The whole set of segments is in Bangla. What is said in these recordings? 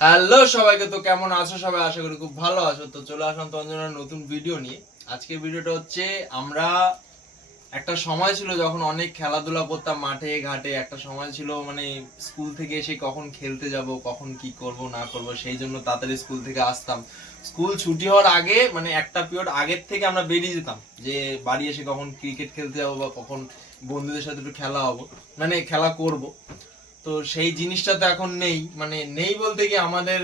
হ্যালো সবাইকে, তো কেমন আছো সবাই? আশা করি খুব ভালো আছো। তো চলে আসলাম তোমাদের জন্য নতুন ভিডিও নিয়ে। আজকের ভিডিওটা হচ্ছে, আমরা একটা সময় ছিল যখন অনেক খেলাধুলা করতাম মাঠে ঘাটে। একটা সময় ছিল মানে স্কুল থেকে এসে কখন খেলতে যাব, কখন কি করব না করব, সেই জন্য তাড়াতাড়ি স্কুল থেকে আসতাম। স্কুল ছুটি হওয়ার আগে মানে একটা পিরিয়ড আগের থেকে আমরা বেরিয়ে যেতাম যে বাড়ি এসে কখন ক্রিকেট খেলতে যাবো বা কখন বন্ধুদের সাথে একটু খেলা হবো, মানে খেলা করব। তো সেই জিনিসটা তো এখন নেই, মানে নেই বলতে কি আমাদের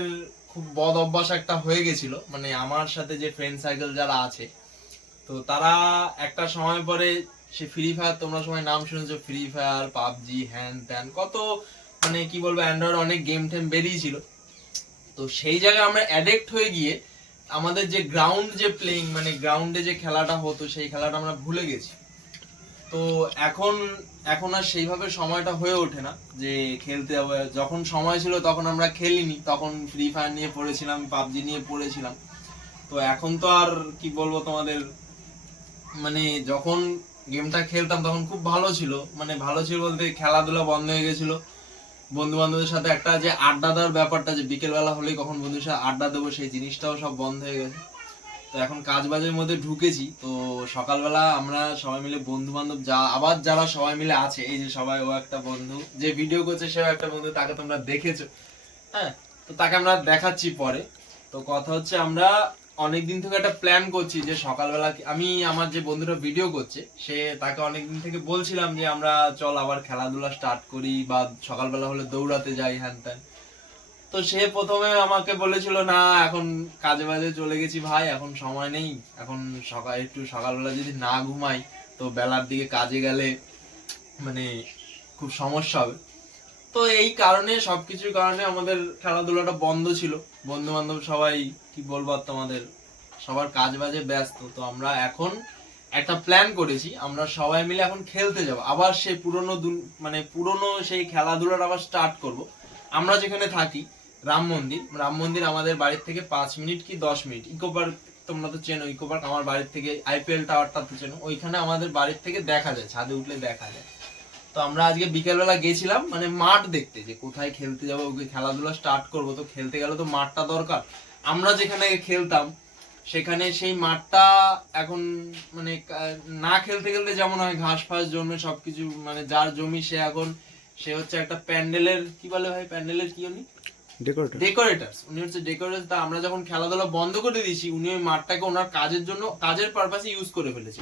খুব বদ অভ্যাস একটা হয়ে গেছিল। মানে আমার সাথে যে ফ্রেন্ড সার্কেল যারা আছে, তো তারা একটা সময় পরে সে ফ্রি ফায়ার, তোমরা সবাই নাম শুনেছো, ফ্রি ফায়ার, পাবজি, হ্যান ত্যান কত, মানে কি বলবো, অ্যান্ড্রয়েড অনেক গেম টেম বেরিয়েছিল। তো সেই জায়গায় আমরা অ্যাডিক্ট হয়ে গিয়ে আমাদের যে গ্রাউন্ড যে প্লেইং, মানে গ্রাউন্ডে যে খেলাটা হতো সেই খেলাটা আমরা ভুলে গেছি। তো এখন এখন আর সেইভাবে সময়টা হয়ে ওঠে না যে খেলতে হবে। যখন সময় ছিল তখন আমরা খেলিনি, তখন ফ্রি ফায়ার নিয়ে পড়েছিলাম, পাবজি নিয়ে পড়েছিলাম। তো এখন তো আর কি বলবো তোমাদের, মানে যখন গেমটা খেলতাম তখন খুব ভালো ছিল। মানে ভালো ছিল বলতে খেলাধুলা বন্ধ হয়ে গেছিল। বন্ধু বান্ধবের সাথে একটা যে আড্ডা দেওয়ার ব্যাপারটা, যে বিকেল বেলা হলেই কখন বন্ধুর সাথে আড্ডা দেবো, সেই জিনিসটাও সব বন্ধ হয়ে গেছে। তো এখন কাজ বাজের মধ্যে ঢুকেছি। তো সকালবেলা আমরা সবাই মিলে বন্ধু বান্ধব আবার যারা সবাই মিলে আছে, এই যে সবাই, ও একটা বন্ধু যে ভিডিও করছে সেও একটা বন্ধু, তাকে তোমরা দেখেছো। হ্যাঁ, তো তাকে আমরা দেখাচ্ছি পরে। তো কথা হচ্ছে, আমরা অনেকদিন থেকে একটা প্ল্যান করছি যে সকালবেলা আমি আমার যে বন্ধুটা ভিডিও করছে সে, তাকে অনেকদিন থেকে বলছিলাম যে আমরা চল আবার খেলাধুলা স্টার্ট করি বা সকালবেলা হলে দৌড়াতে যাই হ্যান ত্যান। তো সে প্রথমে আমাকে বলেছিল না, এখন কাজে বাজে চলে গেছি ভাই, এখন সময় নেই। এখন একটু সকালবেলা যদি না ঘুমাই তো বেলার দিকে কাজে গেলে মানে খুব সমস্যা হবে। তো এই কারণে, সবকিছুর কারণে আমাদের খেলাধুলাটা বন্ধ ছিল। বন্ধু বান্ধব সবাই কি বলবো আর তোমাদের, সবার কাজ বাজে ব্যস্ত। তো আমরা এখন একটা প্ল্যান করেছি, আমরা সবাই মিলে এখন খেলতে যাব আবার সেই পুরনো মানে পুরনো সেই খেলাধুলাটা আবার স্টার্ট করব। আমরা যেখানে থাকি, রাম মন্দির আমাদের বাড়ির থেকে 5 মিনিট কি 10 মিনিট। ইকো পার্ক তোমরা তো চেনো, ইকো পার্ক আমার বাড়ির থেকে, আইপিএল টাওয়ারটা তো চেনো, ওইখানে আমাদের বাড়ির থেকে দেখা যায়, ছাদে উঠলে দেখা যায়। তো আমরা আজকে বিকেল বেলা গেছিলাম মানে মাঠ দেখতে, যে কোথায় খেলতে যাবো, খেলাধুলা স্টার্ট করব। তো খেলতে গেলে তো মাঠটা দরকার। আমরা যেখানে খেলতাম সেখানে সেই মাঠটা এখন মানে না খেলতে খেলতে যেমন হয়, ঘাস ফাস জন্মে সবকিছু, মানে যার জমি সে এখন, সে হচ্ছে একটা প্যান্ডেলের, কি বলে ভাই, প্যান্ডেলের কি উনি, ডেকোরেটর, উনি হচ্ছে ডেকোরেটর। তা আমরা যখন খেলাধুলা বন্ধ করে দিয়েছি, উনি ওই মাঠটাকে ওনার কাজের জন্য, কাজের পারপাসে ইউজ করে ফেলেছে।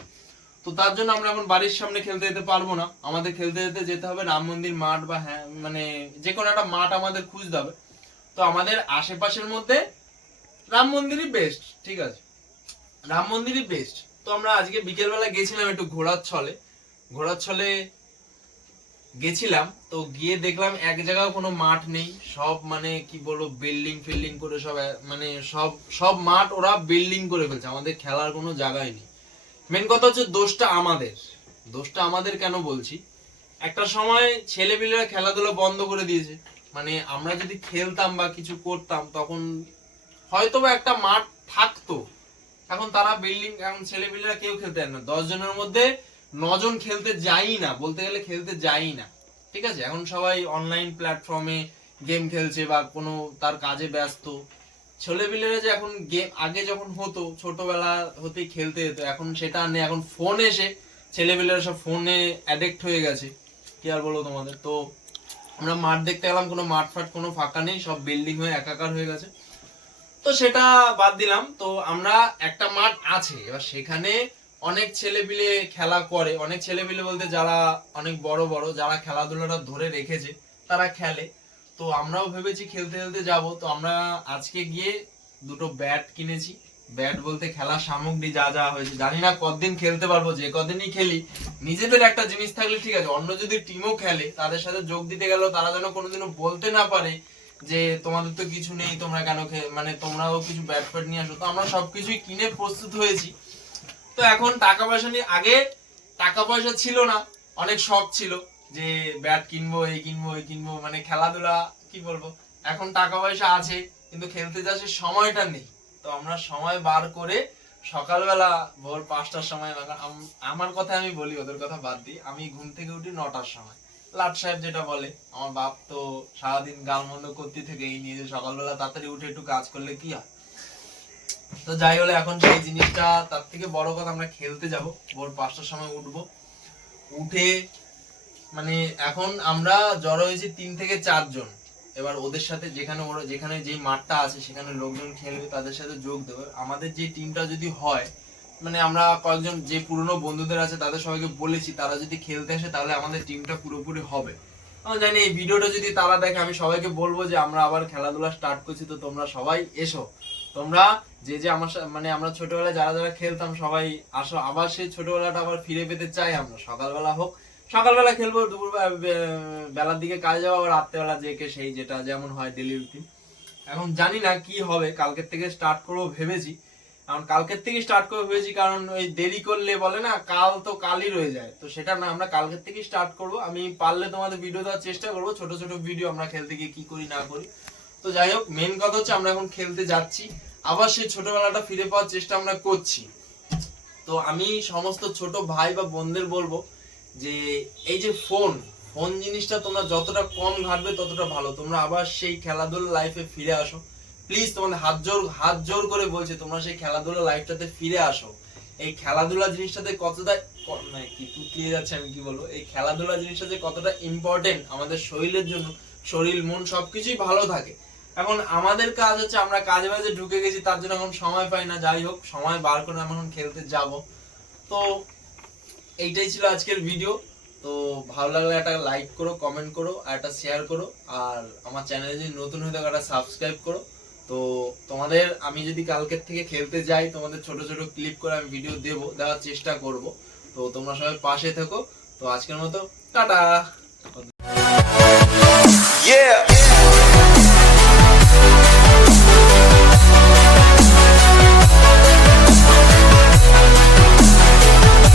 তো তার জন্য আমরা এখন বাড়ির সামনে খেলতে যেতে পারবো না, আমাদের খেলতে যেতে যেতে হবে রাম মন্দির মাঠ বা হ্যাঁ মানে যে কোনো একটা মাঠ আমাদের খুঁজতে হবে। তো আমাদের আশেপাশের মধ্যে রাম মন্দিরই বেস্ট, ঠিক আছে, রাম মন্দিরই বেস্ট। তো আমরা আজকে বিকেল বেলা গেছিলাম একটু ঘোরার ছলে গেছিলাম। তো গিয়ে দেখলাম এক জায়গায় কোনো মাঠ নেই, সব মানে কি বলবো বিল্ডিং ফিল্ডিং করে সব মানে সব সব মাঠ ওরা বিল্ডিং করে ফেলছে, আমাদের খেলার কোনো জায়গায় নেই। মেন কথা হচ্ছে দোষটা আমাদের কেন বলছি, একটা সময় ছেলেপিলেরা খেলাধুলা বন্ধ করে দিয়েছে। মানে আমরা যদি খেলতাম বা কিছু করতাম তখন হয়তো বা একটা মাঠ থাকতো। এখন তারা বিল্ডিং, এখন ছেলেপিলেরা কেউ খেলতে যায় না, 10 জনের মধ্যে 9 জন খেলতে যাই না, বলতে গেলে খেলতে যাই না। ঠিক আছে, এখন সবাই অনলাইন প্ল্যাটফর্মে গেম খেলছে বা কোনো তার কাজে ব্যস্ত। ছেলেপিলেরা যে এখন গেম আগে যখন হতো ছোটবেলা হতেই খেলতে যেত, এখন সেটা আর নেই। এখন ফোন এসে ছেলেপিলেরা সব ফোনে অ্যাডিক্ট হয়ে গেছে, কি আর বলবো তোমাদের। তো আমরা মাঠ দেখতে গেলাম, কোনো মাঠ ফাট কোনো ফাঁকা নেই, সব বিল্ডিং হয়ে একাকার হয়ে গেছে। তো সেটা বাদ দিলাম। তো আমরা একটা মাঠ আছে, এবার সেখানে অনেক ছেলেপিলে খেলা করে, অনেক ছেলেপিলে বলতে যারা অনেক বড় বড়, যারা খেলাধুলাটা ধরে রেখেছে তারা খেলে। তো আমরাও ভেবেছি খেলতে খেলতে যাব। তো আমরা আজকে গিয়ে দুটো ব্যাট কিনেছি। ব্যাট বলতে খেলার সামগ্রী যা যা হয়েছে, জানি না কতদিন খেলতে পারবো, যে কদিনই খেলি নিজেদের একটা জিনিস থাকলে ঠিক আছে, অন্য যদি টিমও খেলে তাদের সাথে যোগ দিতে গেলেও তারা যেন কোনোদিনও বলতে না পারে যে তোমাদের তো কিছু নেই, তোমরা কেন মানে তোমরাও কিছু ব্যাট ফ্যাট নিয়ে আসো। তো আমরা সবকিছুই কিনে প্রস্তুত হয়েছি। তো এখন টাকা পয়সা নিয়ে, আগে টাকা পয়সা ছিল না, অনেক শখ ছিল যে ব্যাট কিনবো, এই কিনবো ওই কিনবো, মানে খেলাধুলা কি বলবো। এখন টাকা পয়সা আছে কিন্তু খেলতে যাচ্ছে সময়টা নেই। তো আমরা সময় বার করে সকালবেলা ভোর 5টার সময়, আমার কথা আমি বলি, ওদের কথা বাদ দিই, আমি ঘুম থেকে উঠি 9টার সময়। লাট সাহেব যেটা বলে, আমার বাপ তো সারাদিন গাল মন্দ করতে থেকে এই নিয়ে যে সকালবেলা তাড়াতাড়ি উঠে একটু কাজ করলে কি হয়। তো যাই হলে এখন সেই জিনিসটা, তার থেকে বড় কথা আমরা খেলতে যাব, ভোর 5টার সময় উঠবো। উঠে মানে এখন আমরা জড়ো হয়েছি 3 থেকে 4 জন। এবার ওদের সাথে যেখানে যে মাঠটা আছে সেখানে লোকজন খেলবে, তাদের সাথে যোগ দেবে। আমাদের যে টিমটা যদি হয়, মানে আমরা কয়েকজন যে পুরনো বন্ধুদের আছে তাদের সবাইকে বলেছি, তারা যদি খেলতে আসে তাহলে আমাদের টিমটা পুরোপুরি হবে। আমি জানি এই ভিডিওটা যদি তারা দেখে, আমি সবাইকে বলবো যে আমরা আবার খেলাধুলা স্টার্ট করছি, তো তোমরা সবাই এসো। তোমরা যে আমার মানে আমরা ছোটবেলায় যারা যারা খেলতাম সবাই আসো, আবার সেই ছোটবেলাটা আবার ফিরে পেতে চাই আমরা। সকালবেলা হোক, সকালবেলা খেলবো, দুপুর বেলার দিকে কাজে যাবো, আবার রাত্রেবেলা যে সেই যেটা যেমন হয় ডেলি রুটিন। এখন জানি না কি হবে, কালকের থেকে স্টার্ট করবো ভেবেছি। কারণ কালকের থেকে স্টার্ট করবো ভেবেছি, কারণ ওই দেরি করলে বলে না কাল তো কালই রয়ে যায়, তো সেটা না, আমরা কালকের থেকে স্টার্ট করবো। আমি পারলে তোমাদের ভিডিও দেওয়ার চেষ্টা করবো, ছোট ছোট ভিডিও আমরা খেলতে গিয়ে কি করি না করি। তো যাই হোক, মেন কথা হচ্ছে আমরা এখন খেলতে যাচ্ছি, আবার সেই ছোটবেলাটা ফিরে পাওয়ার চেষ্টা আমরা করছি। তো আমি সমস্ত ছোট ভাই বা বোনদের বলবো যে এই যে ফোন জিনিসটা তোমরা যতটা কম ঘাটবে ততটা ভালো। তোমরা আবার সেই খেলাধুলা লাইফে ফিরে আসো প্লিজ, তোমাদের হাত জোর করে বলছি, তোমরা সেই খেলাধুলা লাইফটাতে ফিরে আসো। এই খেলাধুলা জিনিসটাতে কতটা কি তুতলিয়ে যাচ্ছে, আমি কি বলবো, এই খেলাধুলা জিনিসটা যে কতটা ইম্পর্টেন্ট আমাদের শরীরের জন্য, শরীর মন সবকিছুই ভালো থাকে। এখন আমাদের কাজ হচ্ছে আমরা কাজে বাজে ঢুকে গেছি, তার জন্য এখন সময় পাই না। যাই হোক, সময় বার করে আমরা এখন খেলতে যাব। তো এইটাই ছিল আজকের ভিডিও। তো ভালো লাগলে একটা লাইক করো, কমেন্ট করো, আর একটা শেয়ার করো, আর আমার চ্যানেলে যদি নতুন হয়ে থাকে একটা সাবস্ক্রাইব করো। তো তোমাদের আমি যদি কালকের থেকে খেলতে যাই, তোমাদের ছোট ছোট ক্লিপ করে আমি ভিডিও দেওয়ার চেষ্টা করব। তো তোমরা সবাই পাশে থেকো। তো আজকের মতো টাটা।